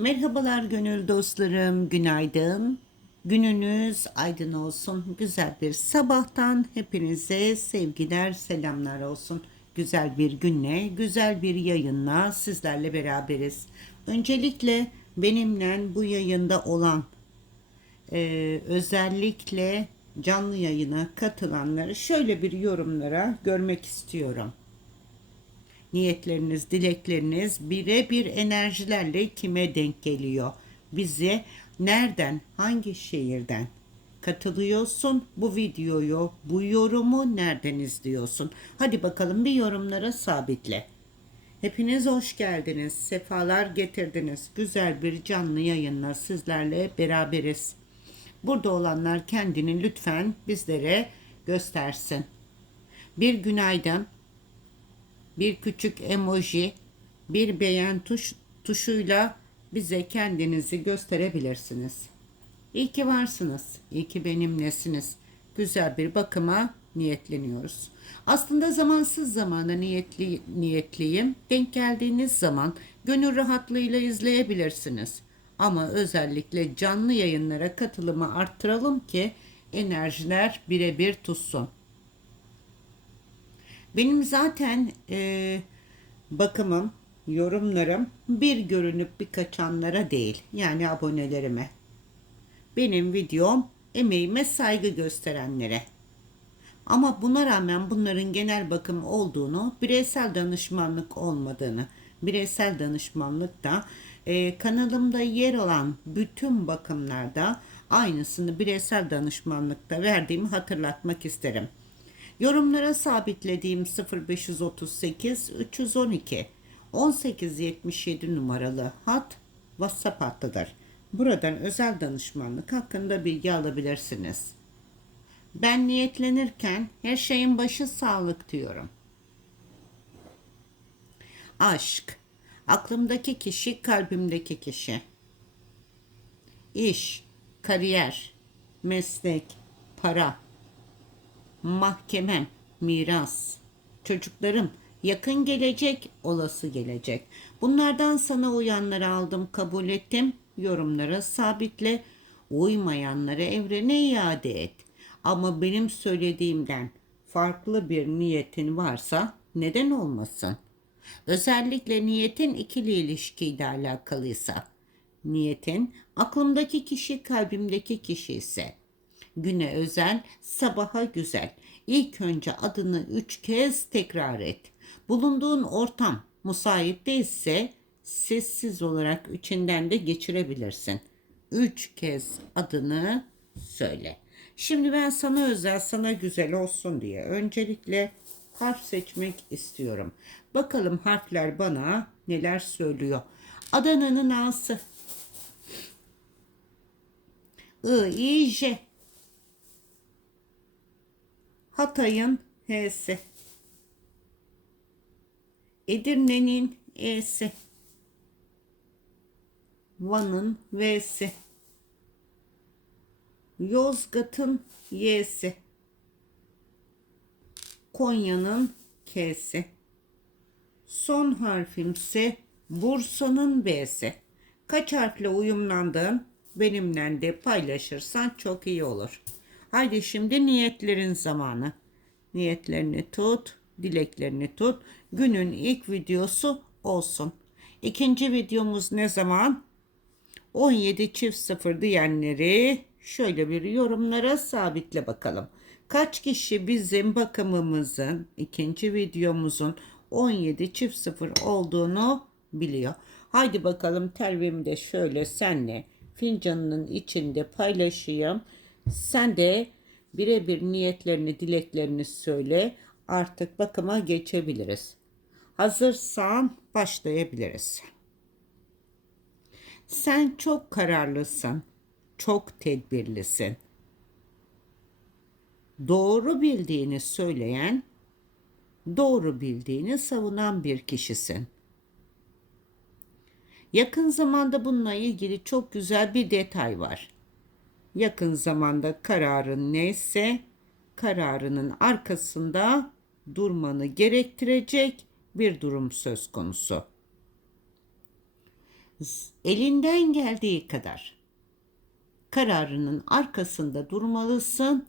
Merhabalar gönül dostlarım, günaydın. Gününüz aydın olsun. Güzel bir sabahtan hepinize sevgiler, selamlar olsun. Güzel bir günle, güzel bir yayınla sizlerle beraberiz. Öncelikle benimle bu yayında olan e, özellikle canlı yayına katılanları şöyle bir yorumlara görmek istiyorum niyetleriniz, dilekleriniz birebir enerjilerle kime denk geliyor? Bize nereden, hangi şehirden katılıyorsun? Bu videoyu, bu yorumu nereden izliyorsun? Hadi bakalım bir yorumlara sabitle. Hepiniz hoş geldiniz, sefalar getirdiniz. Güzel bir canlı yayınla sizlerle beraberiz. Burada olanlar kendini lütfen bizlere göstersin. Bir günaydın, bir küçük emoji, bir beğen tuş, tuşuyla bize kendinizi gösterebilirsiniz. İyi ki varsınız, iyi ki benimlesiniz. Güzel bir bakıma niyetleniyoruz. Aslında zamansız zamana niyetli, niyetliyim. Denk geldiğiniz zaman gönül rahatlığıyla izleyebilirsiniz. Ama özellikle canlı yayınlara katılımı arttıralım ki enerjiler birebir tutsun. Benim zaten e, bakımım, yorumlarım bir görünüp bir kaçanlara değil. Yani abonelerime. Benim videom emeğime saygı gösterenlere. Ama buna rağmen bunların genel bakım olduğunu, bireysel danışmanlık olmadığını, bireysel danışmanlık da e, kanalımda yer alan bütün bakımlarda aynısını bireysel danışmanlıkta verdiğimi hatırlatmak isterim. Yorumlara sabitlediğim 0538 312 1877 numaralı hat WhatsApp hattıdır. Buradan özel danışmanlık hakkında bilgi alabilirsiniz. Ben niyetlenirken her şeyin başı sağlık diyorum. Aşk, aklımdaki kişi, kalbimdeki kişi. İş, kariyer, meslek, para, mahkemem, miras, çocuklarım, yakın gelecek, olası gelecek. Bunlardan sana uyanları aldım, kabul ettim. Yorumlara sabitle, uymayanları evrene iade et. Ama benim söylediğimden farklı bir niyetin varsa neden olmasın? Özellikle niyetin ikili ilişkiyle alakalıysa. Niyetin aklımdaki kişi kalbimdeki kişi ise güne özel, sabaha güzel. İlk önce adını üç kez tekrar et. Bulunduğun ortam müsait değilse sessiz olarak içinden de geçirebilirsin. Üç kez adını söyle. Şimdi ben sana özel, sana güzel olsun diye öncelikle harf seçmek istiyorum. Bakalım harfler bana neler söylüyor. Adana'nın A'sı. I, I, J. Hatay'ın H'si. Edirne'nin E'si. Van'ın V'si. Yozgat'ın Y'si. Konya'nın K'si. Son harfimse Bursa'nın B'si. Kaç harfle uyumlandığın benimle de paylaşırsan çok iyi olur. Haydi şimdi niyetlerin zamanı. Niyetlerini tut, dileklerini tut. Günün ilk videosu olsun. İkinci videomuz ne zaman? 17 çift sıfır diyenleri şöyle bir yorumlara sabitle bakalım. Kaç kişi bizim bakımımızın ikinci videomuzun 17 çift sıfır olduğunu biliyor. Haydi bakalım telvimi de şöyle senle fincanının içinde paylaşayım. Sen de birebir niyetlerini, dileklerini söyle. Artık bakıma geçebiliriz. Hazırsan başlayabiliriz. Sen çok kararlısın. Çok tedbirlisin. Doğru bildiğini söyleyen, doğru bildiğini savunan bir kişisin. Yakın zamanda bununla ilgili çok güzel bir detay var yakın zamanda kararın neyse kararının arkasında durmanı gerektirecek bir durum söz konusu. Elinden geldiği kadar kararının arkasında durmalısın.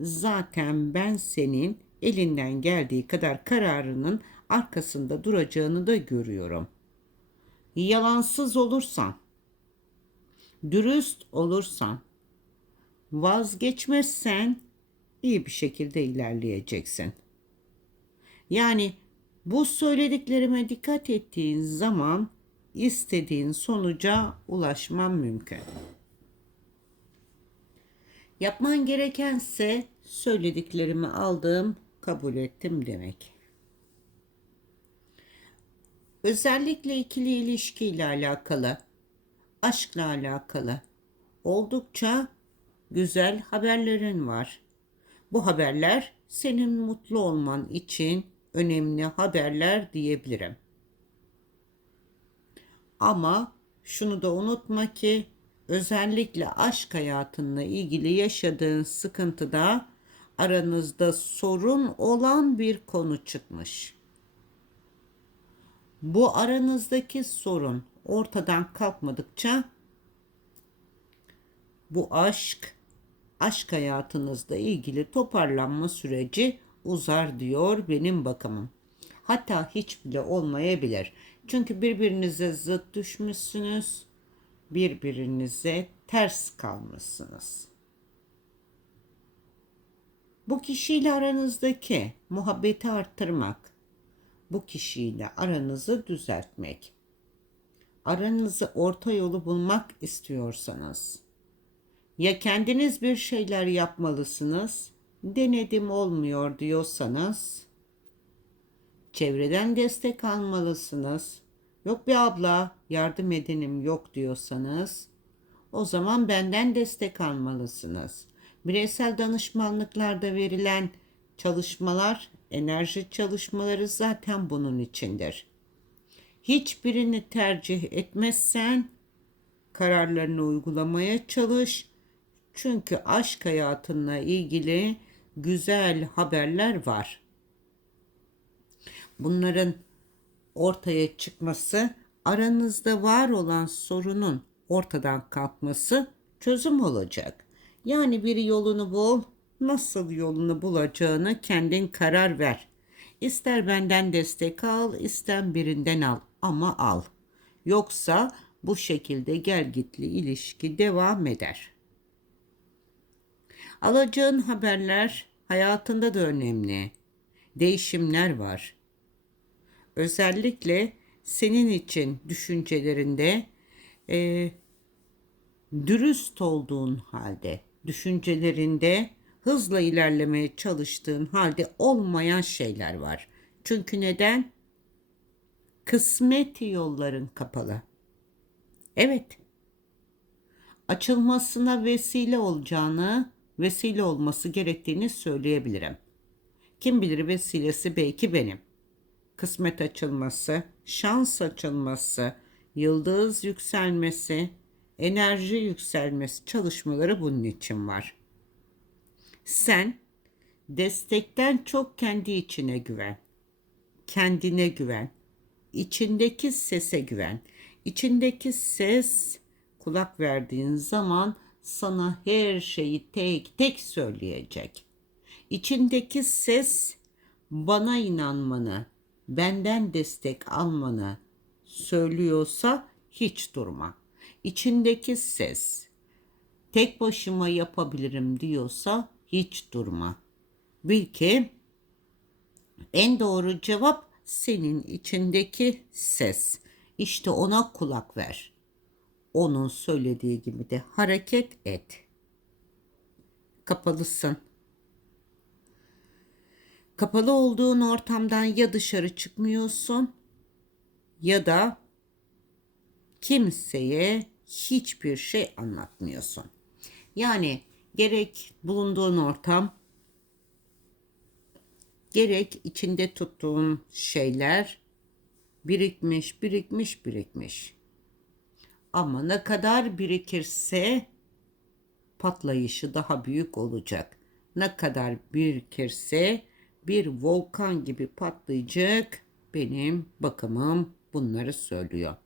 Zaten ben senin elinden geldiği kadar kararının arkasında duracağını da görüyorum. Yalansız olursan, dürüst olursan, vazgeçmezsen iyi bir şekilde ilerleyeceksin. Yani bu söylediklerime dikkat ettiğin zaman istediğin sonuca ulaşman mümkün. Yapman gerekense söylediklerimi aldım, kabul ettim demek. Özellikle ikili ilişkiyle alakalı, aşkla alakalı oldukça güzel haberlerin var. Bu haberler senin mutlu olman için önemli haberler diyebilirim. Ama şunu da unutma ki özellikle aşk hayatınla ilgili yaşadığın sıkıntıda aranızda sorun olan bir konu çıkmış. Bu aranızdaki sorun ortadan kalkmadıkça bu aşk aşk hayatınızla ilgili toparlanma süreci uzar diyor benim bakımım. Hatta hiç bile olmayabilir. Çünkü birbirinize zıt düşmüşsünüz. Birbirinize ters kalmışsınız. Bu kişiyle aranızdaki muhabbeti arttırmak, bu kişiyle aranızı düzeltmek, aranızı orta yolu bulmak istiyorsanız, ya kendiniz bir şeyler yapmalısınız, denedim olmuyor diyorsanız, çevreden destek almalısınız. Yok bir abla yardım edenim yok diyorsanız, o zaman benden destek almalısınız. Bireysel danışmanlıklarda verilen çalışmalar, enerji çalışmaları zaten bunun içindir. Hiçbirini tercih etmezsen kararlarını uygulamaya çalış. Çünkü aşk hayatınla ilgili güzel haberler var. Bunların ortaya çıkması, aranızda var olan sorunun ortadan kalkması çözüm olacak. Yani bir yolunu bul, nasıl yolunu bulacağını kendin karar ver. İster benden destek al, ister birinden al ama al. Yoksa bu şekilde gel gitli ilişki devam eder. Alacağın haberler hayatında da önemli. Değişimler var. Özellikle senin için düşüncelerinde e, dürüst olduğun halde, düşüncelerinde hızla ilerlemeye çalıştığın halde olmayan şeyler var. Çünkü neden? Kısmet yolların kapalı. Evet. Açılmasına vesile olacağını, vesile olması gerektiğini söyleyebilirim. Kim bilir vesilesi belki benim. Kısmet açılması, şans açılması, yıldız yükselmesi, enerji yükselmesi çalışmaları bunun için var. Sen destekten çok kendi içine güven. Kendine güven. İçindeki sese güven. İçindeki ses kulak verdiğin zaman sana her şeyi tek tek söyleyecek. İçindeki ses bana inanmanı, benden destek almanı söylüyorsa hiç durma. İçindeki ses tek başıma yapabilirim diyorsa hiç durma. Bil ki en doğru cevap senin içindeki ses. İşte ona kulak ver. Onun söylediği gibi de hareket et. Kapalısın. Kapalı olduğun ortamdan ya dışarı çıkmıyorsun ya da kimseye hiçbir şey anlatmıyorsun. Yani gerek bulunduğun ortam gerek içinde tuttuğun şeyler birikmiş, birikmiş, birikmiş. Ama ne kadar birikirse patlayışı daha büyük olacak. Ne kadar birikirse bir volkan gibi patlayacak. Benim bakımım bunları söylüyor.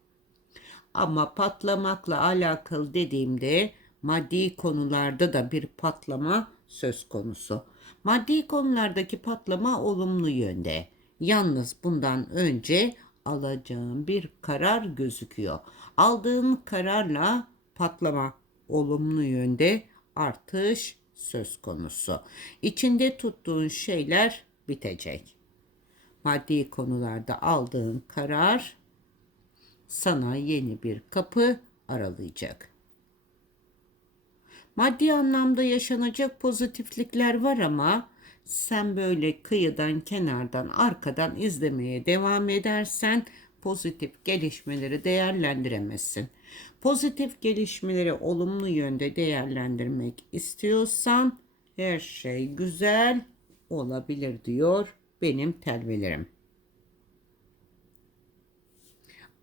Ama patlamakla alakalı dediğimde maddi konularda da bir patlama söz konusu. Maddi konulardaki patlama olumlu yönde. Yalnız bundan önce alacağın bir karar gözüküyor. Aldığın kararla patlama olumlu yönde artış söz konusu. İçinde tuttuğun şeyler bitecek. Maddi konularda aldığın karar sana yeni bir kapı aralayacak. Maddi anlamda yaşanacak pozitiflikler var ama sen böyle kıyıdan, kenardan, arkadan izlemeye devam edersen pozitif gelişmeleri değerlendiremezsin. Pozitif gelişmeleri olumlu yönde değerlendirmek istiyorsan her şey güzel olabilir diyor benim telvelerim.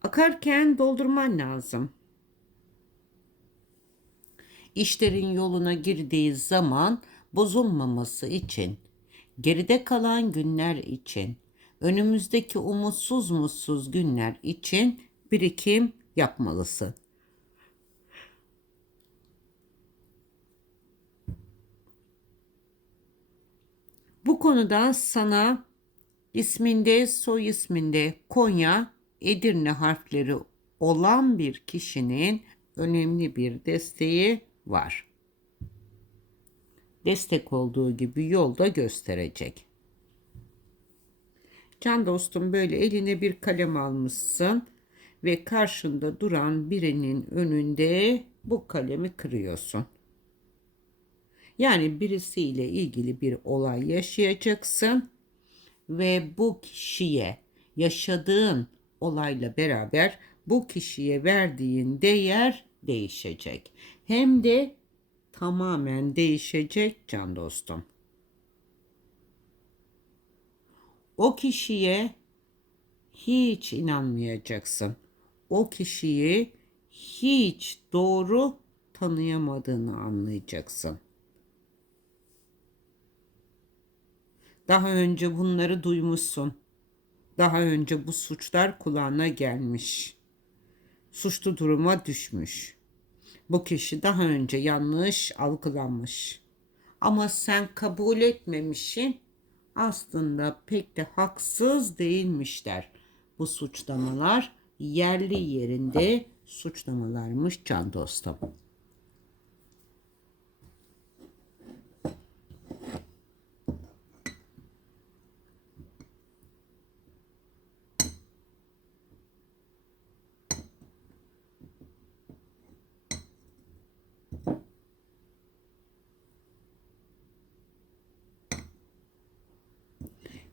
Akarken doldurman lazım. İşlerin yoluna girdiği zaman bozulmaması için, geride kalan günler için, önümüzdeki umutsuz mutsuz günler için birikim yapmalısın. Bu konuda sana isminde, soy isminde Konya, Edirne harfleri olan bir kişinin önemli bir desteği var. Destek olduğu gibi yolda gösterecek. Can dostum böyle eline bir kalem almışsın ve karşında duran birinin önünde bu kalemi kırıyorsun. Yani birisiyle ilgili bir olay yaşayacaksın ve bu kişiye yaşadığın olayla beraber bu kişiye verdiğin değer değişecek. Hem de tamamen değişecek can dostum. O kişiye hiç inanmayacaksın. O kişiyi hiç doğru tanıyamadığını anlayacaksın. Daha önce bunları duymuşsun. Daha önce bu suçlar kulağına gelmiş. Suçlu duruma düşmüş. Bu kişi daha önce yanlış algılanmış. Ama sen kabul etmemişsin. Aslında pek de haksız değilmişler. Bu suçlamalar yerli yerinde suçlamalarmış can dostum.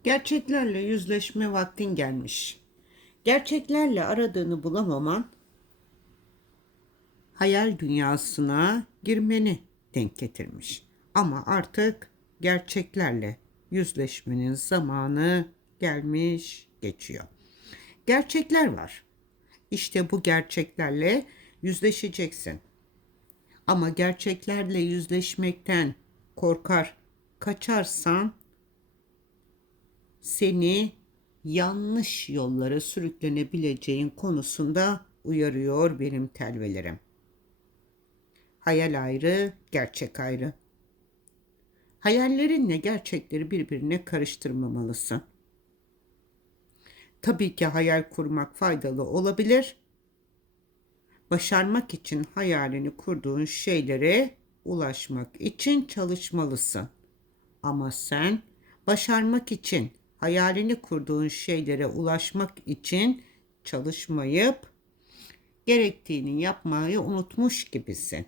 Gerçeklerle yüzleşme vaktin gelmiş. Gerçeklerle aradığını bulamaman hayal dünyasına girmeni denk getirmiş. Ama artık gerçeklerle yüzleşmenin zamanı gelmiş geçiyor. Gerçekler var. İşte bu gerçeklerle yüzleşeceksin. Ama gerçeklerle yüzleşmekten korkar, kaçarsan seni yanlış yollara sürüklenebileceğin konusunda uyarıyor benim telvelerim. Hayal ayrı, gerçek ayrı. Hayallerinle gerçekleri birbirine karıştırmamalısın. Tabii ki hayal kurmak faydalı olabilir. Başarmak için hayalini kurduğun şeylere ulaşmak için çalışmalısın. Ama sen başarmak için hayalini kurduğun şeylere ulaşmak için çalışmayıp gerektiğini yapmayı unutmuş gibisin.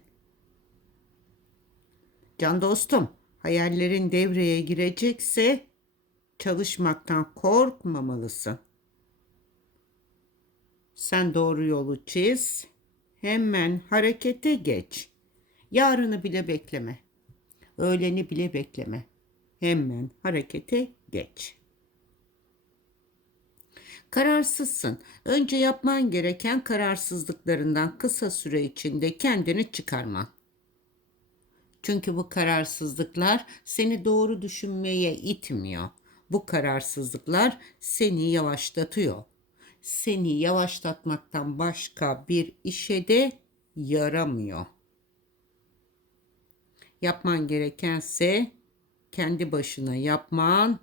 Can dostum, hayallerin devreye girecekse çalışmaktan korkmamalısın. Sen doğru yolu çiz, hemen harekete geç. Yarını bile bekleme. Öğleni bile bekleme. Hemen harekete geç. Kararsızsın. Önce yapman gereken kararsızlıklarından kısa süre içinde kendini çıkarman. Çünkü bu kararsızlıklar seni doğru düşünmeye itmiyor. Bu kararsızlıklar seni yavaşlatıyor. seni yavaşlatmaktan başka bir işe de yaramıyor. Yapman gerekense kendi başına yapman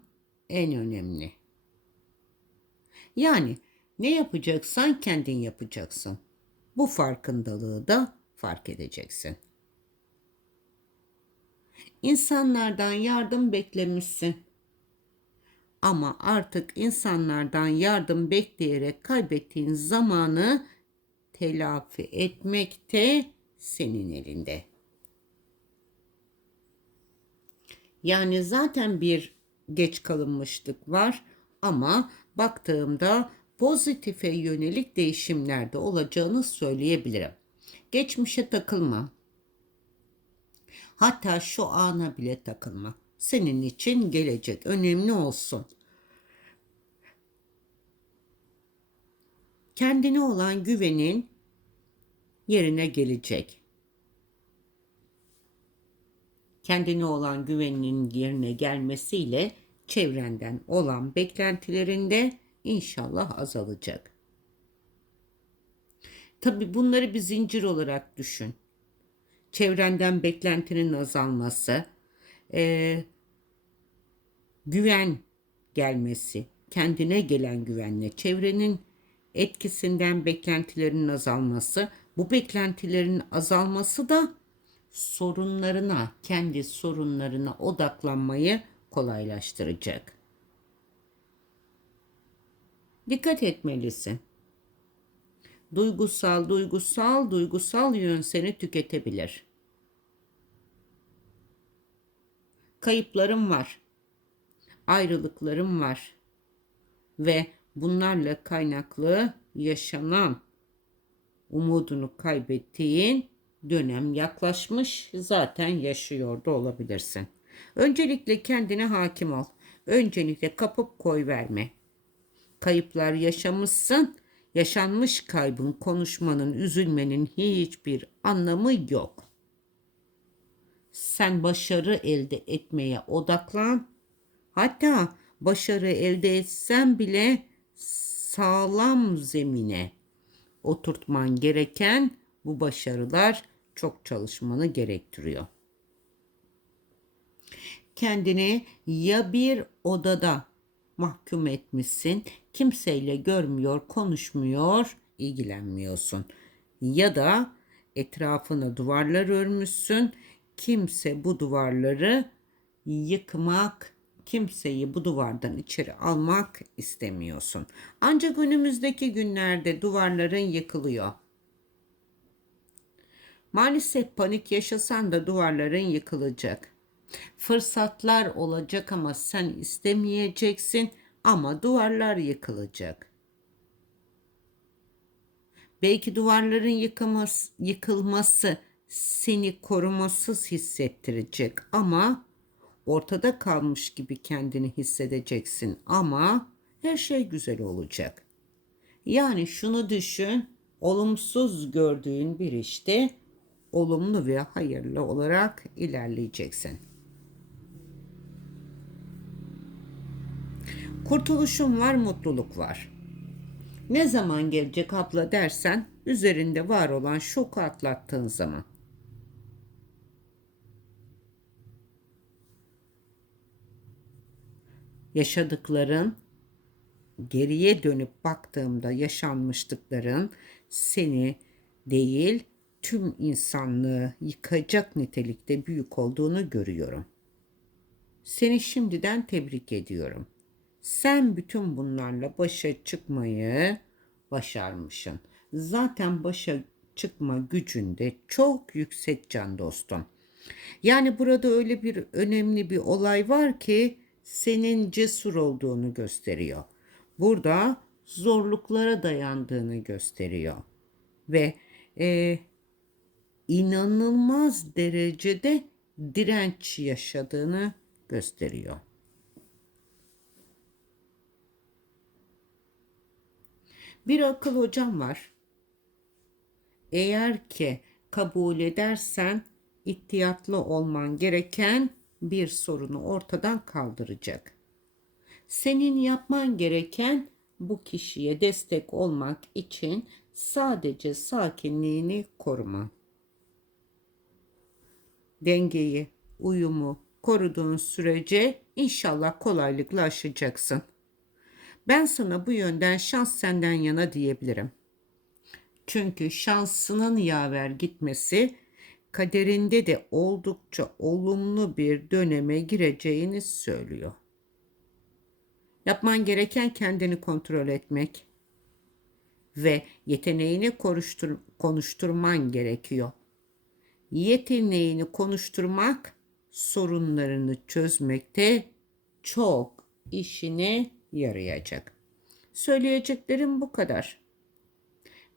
en önemli. Yani ne yapacaksan kendin yapacaksın. Bu farkındalığı da fark edeceksin. İnsanlardan yardım beklemişsin. Ama artık insanlardan yardım bekleyerek kaybettiğin zamanı telafi etmek de senin elinde. Yani zaten bir geç kalınmışlık var ama baktığımda pozitife yönelik değişimlerde olacağını söyleyebilirim. Geçmişe takılma. Hatta şu ana bile takılma. Senin için gelecek önemli olsun. Kendine olan güvenin yerine gelecek. Kendine olan güveninin yerine gelmesiyle çevrenden olan beklentilerinde inşallah azalacak. Tabi bunları bir zincir olarak düşün. Çevrenden beklentinin azalması, e, güven gelmesi, kendine gelen güvenle, çevrenin etkisinden beklentilerin azalması, bu beklentilerin azalması da sorunlarına, kendi sorunlarına odaklanmayı kolaylaştıracak. Dikkat etmelisin. Duygusal, duygusal, duygusal yön seni tüketebilir. Kayıplarım var. Ayrılıklarım var. Ve bunlarla kaynaklı yaşanan umudunu kaybettiğin dönem yaklaşmış zaten yaşıyor da olabilirsin. Öncelikle kendine hakim ol. Öncelikle kapıp koy verme. Kayıplar yaşamışsın. Yaşanmış kaybın, konuşmanın, üzülmenin hiçbir anlamı yok. Sen başarı elde etmeye odaklan. Hatta başarı elde etsen bile sağlam zemine oturtman gereken bu başarılar çok çalışmanı gerektiriyor. Kendini ya bir odada mahkum etmişsin, kimseyle görmüyor, konuşmuyor, ilgilenmiyorsun. Ya da etrafına duvarlar örmüşsün, kimse bu duvarları yıkmak, kimseyi bu duvardan içeri almak istemiyorsun. Ancak önümüzdeki günlerde duvarların yıkılıyor. Maalesef panik yaşasan da duvarların yıkılacak. Fırsatlar olacak ama sen istemeyeceksin ama duvarlar yıkılacak. Belki duvarların yıkılması, yıkılması seni korumasız hissettirecek ama ortada kalmış gibi kendini hissedeceksin ama her şey güzel olacak. Yani şunu düşün, olumsuz gördüğün bir işte olumlu ve hayırlı olarak ilerleyeceksin. Kurtuluşum var, mutluluk var. Ne zaman gelecek abla dersen üzerinde var olan şoku atlattığın zaman. Yaşadıkların geriye dönüp baktığımda yaşanmışlıkların seni değil tüm insanlığı yıkacak nitelikte büyük olduğunu görüyorum. Seni şimdiden tebrik ediyorum. Sen bütün bunlarla başa çıkmayı başarmışsın. Zaten başa çıkma gücünde çok yüksek can dostum. Yani burada öyle bir önemli bir olay var ki senin cesur olduğunu gösteriyor. Burada zorluklara dayandığını gösteriyor. Ve e, inanılmaz derecede direnç yaşadığını gösteriyor. Bir akıl hocam var. Eğer ki kabul edersen ihtiyatlı olman gereken bir sorunu ortadan kaldıracak. Senin yapman gereken bu kişiye destek olmak için sadece sakinliğini koruman. Dengeyi, uyumu koruduğun sürece inşallah kolaylıkla aşacaksın. Ben sana bu yönden şans senden yana diyebilirim. Çünkü şansının yaver gitmesi kaderinde de oldukça olumlu bir döneme gireceğini söylüyor. Yapman gereken kendini kontrol etmek ve yeteneğini konuştur konuşturman gerekiyor. Yeteneğini konuşturmak sorunlarını çözmekte çok işine yarayacak. Söyleyeceklerim bu kadar.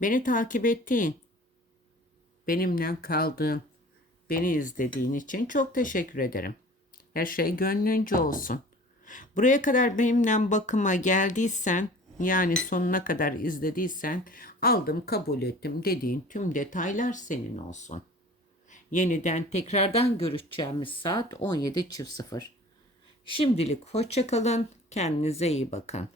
Beni takip ettiğin, benimle kaldığın, beni izlediğin için çok teşekkür ederim. Her şey gönlünce olsun. Buraya kadar benimle bakıma geldiysen, yani sonuna kadar izlediysen, aldım kabul ettim dediğin tüm detaylar senin olsun. Yeniden tekrardan görüşeceğimiz saat 17.00. Şimdilik hoşçakalın, kendinize iyi bakın.